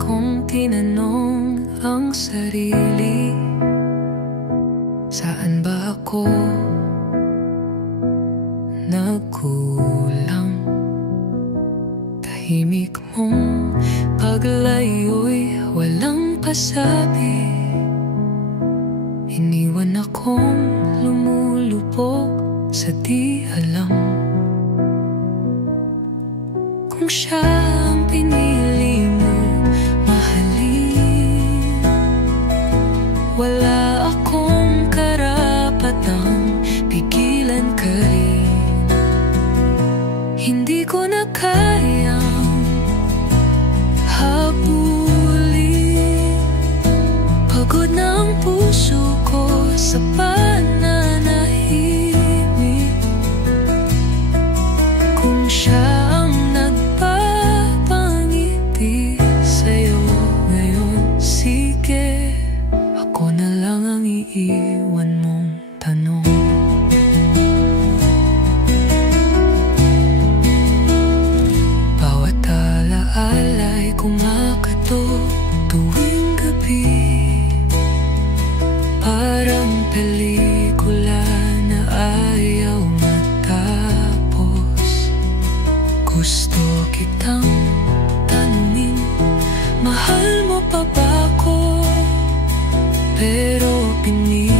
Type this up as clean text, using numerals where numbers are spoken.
kong tinanong ang sarili, saan ba ako nagkulang? Tahimik mong paglayo'y walang pasabi, iniwan akong lumulupok sa di alam. Kung siya ang pinili mo mahalin, wala akong karapatang pigilan ka rin. Hindi ko na kayang habulin, pagod na ang puso ko sa pananahimik. Kung siya ang nagpapangiti sa'yo ngayon, sige, ako na lang ang iiwan mong tanong. Bawat alaala'y kumakatok tuwing gabi, parang pelikula na ayaw matapos. Gusto kitang tanungin, mahal mo pa ba ako? Pero pinili